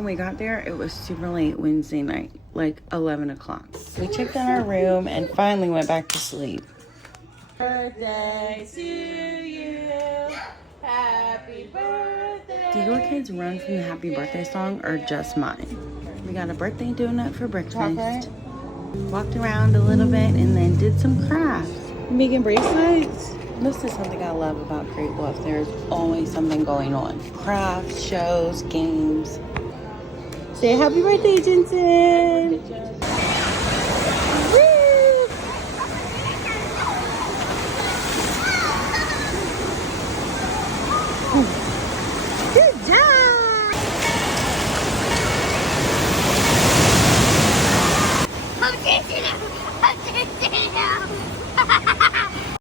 when we got there, it was super late Wednesday night, like 11 o'clock. We checked in our room and finally went back to sleep. Birthday to you. Happy birthday. Do your kids run from the happy birthday song or just mine? We got a birthday donut for breakfast. Walked around a little bit and then did some crafts. Making bracelets? This is something I love about Great Bluff. There's always something going on. Crafts, shows, games. Say happy birthday, Jensen.